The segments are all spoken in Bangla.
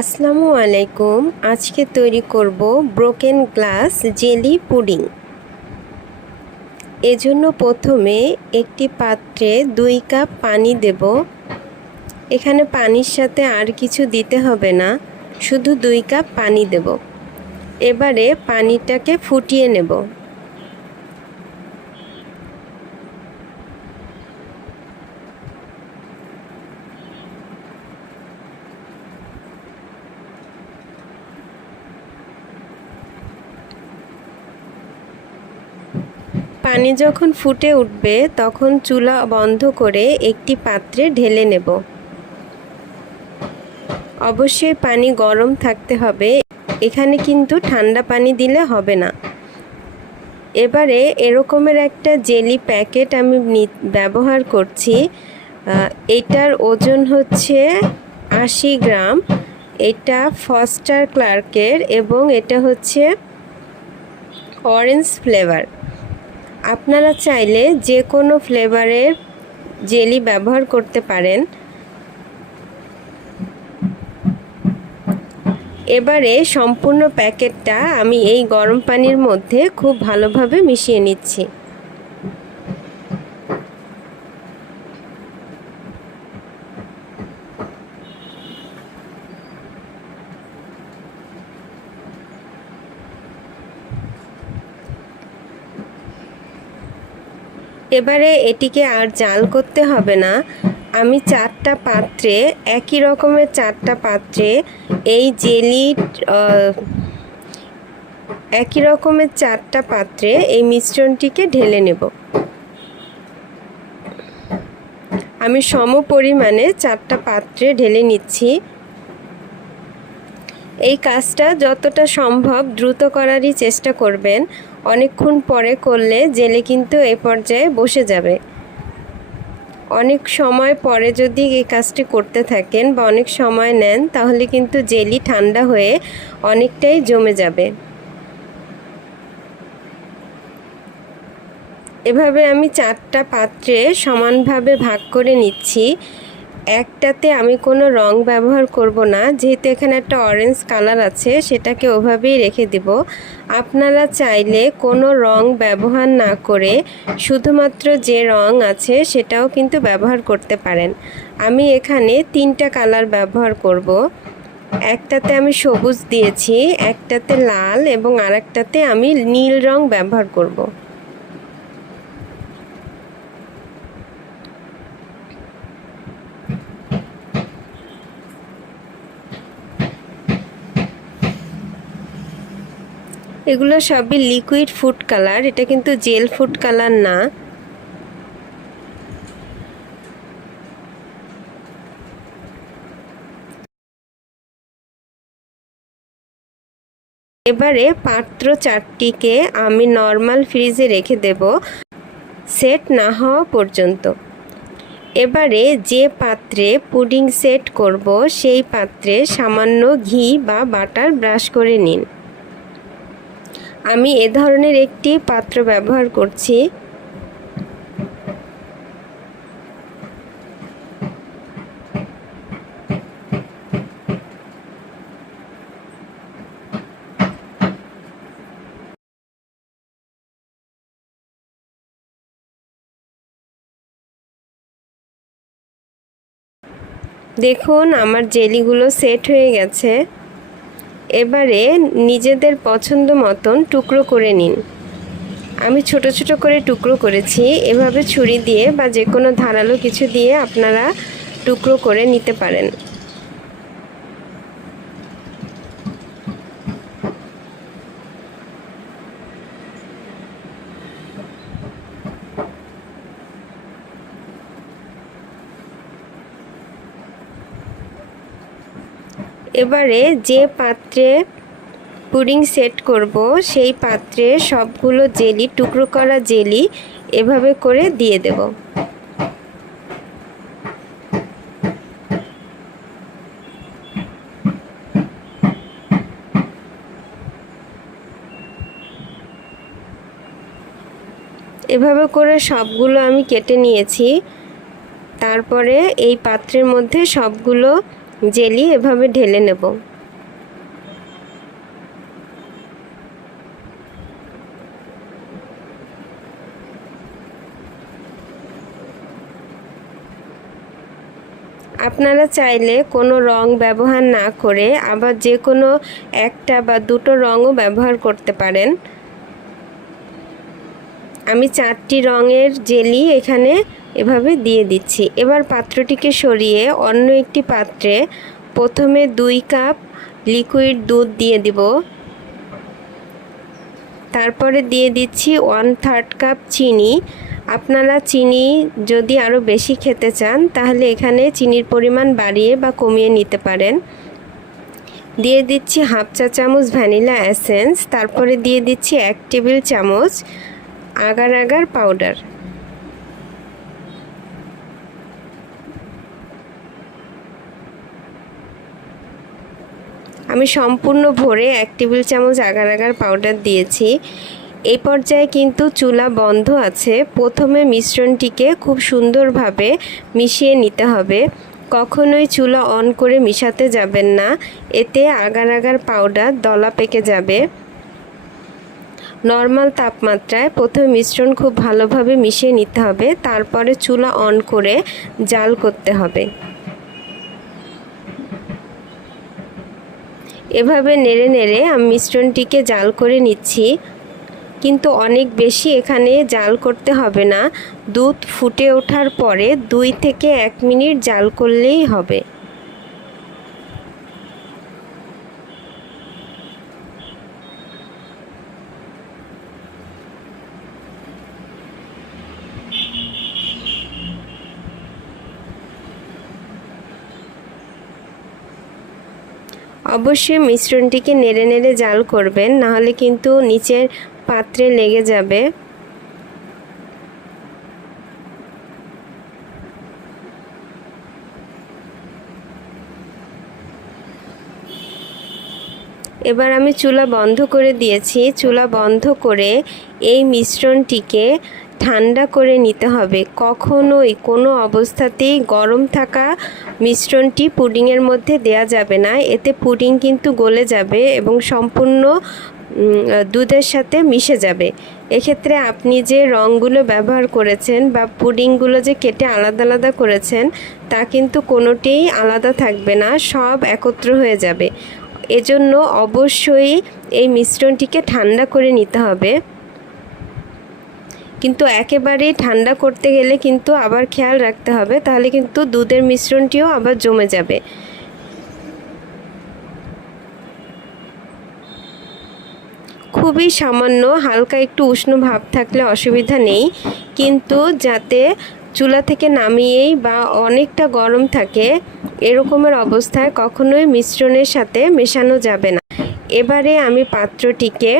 আসসালামু আলাইকুম। আজকে তৈরি করব ব্রোকেন গ্লাস জেলি পুডিং। এজন্য প্রথমে একটি পাত্রে দুই কাপ পানি দেব। এখানে পানির সাথে আর কিছু দিতে হবে না, শুধু দুই কাপ পানি দেব। এবারে পানিটাকে ফুটিয়ে নেব। পানি যখন ফুটে উঠবে, তখন চুলা বন্ধ করে একটি পাত্রে ঢেলে নেব। অবশ্যই পানি গরম থাকতে হবে। এখানে কিন্তু ঠান্ডা পানি দিলে হবে না। এবারে এরকমের একটা জেলি প্যাকেট আমি ব্যবহার করছি। এটার ওজন হচ্ছে আশি গ্রাম। এটা ফস্টার ক্লার্কের এবং এটা হচ্ছে অরেঞ্জ ফ্লেভার। আপনারা চাইলে যে কোনো ফ্লেভারের জেলি ব্যবহার করতে পারেন। এবারে সম্পূর্ণ প্যাকেটটা আমি এই গরম পানির মধ্যে খুব ভালোভাবে মিশিয়ে নিচ্ছি। এবারে এটিকে আর জাল করতে হবে না। আমি চারটা পাত্রে, একই রকমের চারটা পাত্রে এই জেলি একই রকমের চারটা পাত্রে এই মিশ্রণটিকে ঢেলে নেব। আমি সম পরিমাণে চারটা পাত্রে ঢেলে নিচ্ছি। এই কাজটা যতটা সম্ভব দ্রুত করারই চেষ্টা করবেন। অনেকক্ষণ পরে করলে জেলে কিন্তু এ পর্যায়ে বসে যাবে। অনেক সময় পরে যদি এই কাজটি করতে থাকেন বা অনেক সময় নেন, তাহলে কিন্তু জেলি ঠান্ডা হয়ে অনেকটাই জমে যাবে। এভাবে আমি চারটা পাত্রে সমানভাবে ভাগ করে নিচ্ছি। একটাতে আমি কোনো রং ব্যবহার করব না। যেহেতু এখানে একটা অরেঞ্জ কালার আছে, সেটাকে ওভাবেই রেখে দেব। আপনারা চাইলে কোনো রং ব্যবহার না করে শুধুমাত্র যে রং আছে, সেটাও কিন্তু ব্যবহার করতে পারেন। আমি এখানে তিনটা কালার ব্যবহার করব। একটাতে আমি সবুজ দিয়েছি, একটাতে লাল এবং আরেকটাতে আমি নীল রং ব্যবহার করব। এগুলো সবই লিকুইড ফুড কালার এটা কিন্তু জেল ফুড কালার না। এবারে পাত্র চারটিকে আমি নর্মাল ফ্রিজে রেখে দেব সেট না হওয়া পর্যন্ত। এবারে যে পাত্রে পুডিং সেট করব, সেই পাত্রে সামান্য ঘি বা বাটার ব্রাশ করে নিন। আমি এ ধরনের একটি পাত্র ব্যবহার করছি। দেখুন আমার জেলিগুলো সেট হয়ে গেছে। এবারে নিজেদের পছন্দ মতন টুকরো করে নিন। আমি ছোট ছোট করে টুকরো করেছি, এভাবে ছুরি দিয়ে বা যে কোনো ধারালো কিছু দিয়ে আপনারা টুকরো করে নিতে পারেন। এবারে যে পাত্রে পুডিং সেট করব, সেই পাত্রে সবগুলো জেলি, টুকরো করা জেলি এভাবে করে দিয়ে দেব। এভাবে করে সবগুলো আমি কেটে নিয়েছি। তারপরে এই পাত্রের মধ্যে সবগুলো জেলি এভাবে ঢেলে নেব। আপনারা চাইলে কোনো রং ব্যবহার না করে আবার যে কোনো একটা বা দুটো রঙও ব্যবহার করতে পারেন। আমি চারটি রঙের জেলি এখানে এভাবে দিয়ে দিচ্ছি। এবার পাত্রটিকে সরিয়ে অন্য একটি পাত্রে প্রথমে দুই কাপ লিকুইড দুধ দিয়ে দিব। তারপরে দিয়ে দিচ্ছি ওয়ান থার্ড কাপ চিনি। আপনারা চিনি যদি আরও বেশি খেতে চান, তাহলে এখানে চিনির পরিমাণ বাড়িয়ে বা কমিয়ে নিতে পারেন। দিয়ে দিচ্ছি হাফ চা চামচ ভ্যানিলা এসেন্স। তারপরে দিয়ে দিচ্ছি এক টেবিল চামচ আগার আগার পাউডার। আমি সম্পূর্ণ ভরে এক টেবিল চামচ আগার আগার পাউডার দিয়েছি। এই পর্যায়ে কিন্তু চুলা বন্ধ আছে। প্রথমে মিশ্রণটিকে খুব সুন্দরভাবে মিশিয়ে নিতে হবে। কখনোই চুলা অন করে মিশাতে যাবেন না। এতে আগার আগার পাউডার দলা পেকে যাবে। নর্মাল তাপমাত্রায় প্রথমে মিশ্রণ খুব ভালোভাবে মিশিয়ে নিতে হবে। তারপরে চুলা অন করে জাল করতে হবে। এভাবে নেড়ে নেড়ে আমি মিশ্রণটিকে জাল করে নিচ্ছি। কিন্তু অনেক বেশি এখানে জাল করতে হবে না। দুধ ফুটে ওঠার পরে দুই থেকে এক মিনিট জাল করলেই হবে। অবশ্যই মিশ্রণটিকে নেড়ে নেড়ে জাল করবেন, নাহলে কিন্তু নিচের পাত্রে লেগে যাবে। এবার আমি চুলা বন্ধ করে দিয়েছি। চুলা বন্ধ করে এই মিশ্রণটিকে ঠান্ডা করে নিতে হবে। কখনোই কোনো অবস্থাতেই গরম থাকা মিশ্রণটি পুডিংয়ের মধ্যে দেয়া যাবে না। এতে পুডিং কিন্তু গলে যাবে এবং সম্পূর্ণ দুধের সাথে মিশে যাবে। এক্ষেত্রে আপনি যে রঙগুলো ব্যবহার করেছেন বা পুডিংগুলো যে কেটে আলাদা আলাদা করেছেন, তা কিন্তু কোনোটিই আলাদা থাকবে না, সব একত্র হয়ে যাবে। এজন্য অবশ্যই এই মিশ্রণটিকে ঠান্ডা করে নিতে হবে। কিন্তু একেবারেই ঠান্ডা করতে গেলে কিন্তু আবার খেয়াল রাখতে হবে, তাহলে কিন্তু দুধের মিশ্রণটিও আবার জমে যাবে। খুবই সামান্য, হালকা একটু উষ্ণ ভাব থাকলে অসুবিধা নেই, কিন্তু যাতে চুলা থেকে নামিয়েই বা অনেকটা গরম থাকে, এরকমের অবস্থায় কখনোই মিশ্রণের সাথে মেশানো যাবে না। এবারে আমি পাত্রটিকে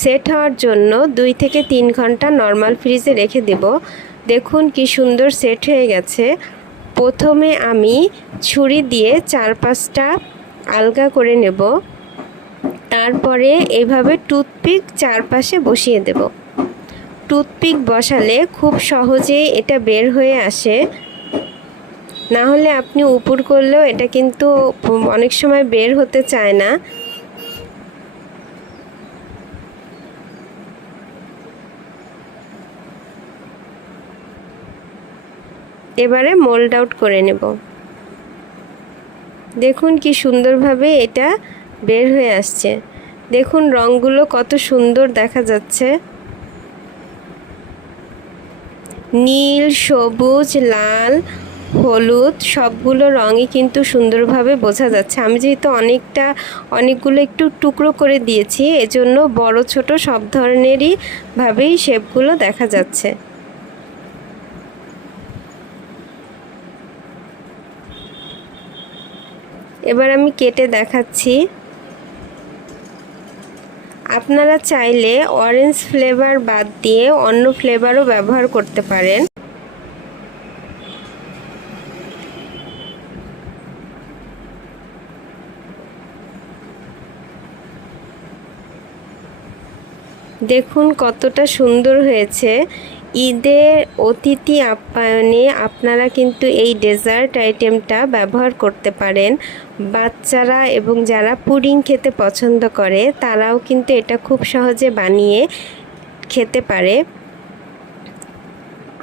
সেট হওয়ার জন্য দুই থেকে তিন ঘণ্টা নর্মাল ফ্রিজে রেখে দেব। দেখুন কি সুন্দর সেট হয়ে গেছে। প্রথমে আমি ছুরি দিয়ে চার পাঁচটা আলগা করে নেব। তারপরে এভাবে টুথপিক চারপাশে বসিয়ে দেব। টুথপিক বসালে খুব সহজেই এটা বের হয়ে আসে। না হলে আপনি উপর করলেও এটা কিন্তু অনেক সময় বের হতে চায় না। এবারে মোল্ড আউট করে নেব। দেখুন কি সুন্দরভাবে এটা বের হয়ে আসছে। দেখুন রঙগুলো কত সুন্দর দেখা যাচ্ছে। নীল, সবুজ, লাল, হলুদ, সবগুলো রঙই কিন্তু সুন্দরভাবে বোঝা যাচ্ছে। আমি যেহেতু অনেকটা, অনেকগুলো একটু টুকরো করে দিয়েছি, এজন্য বড়, ছোট সব ধরনেরই ভাবেই শেপগুলো দেখা যাচ্ছে। এবার আমি কেটে দেখাচ্ছি। আপনারা চাইলে অরেঞ্জ ফ্লেভার বাদ দিয়ে অন্য ফ্লেভারও ব্যবহার করতে পারেন। দেখুন কতটা সুন্দর হয়েছে। ঈদের অতিথি আপ্যায়নে আপনারা কিন্তু এই ডেজার্ট আইটেমটা ব্যবহার করতে পারেন। বাচ্চারা এবং যারা পুডিং খেতে পছন্দ করে, তারাও কিন্তু এটা খুব সহজে বানিয়ে খেতে পারে।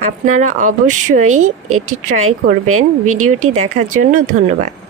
আপনারা অবশ্যই এটি ট্রাই করবেন। ভিডিওটি দেখার জন্য ধন্যবাদ।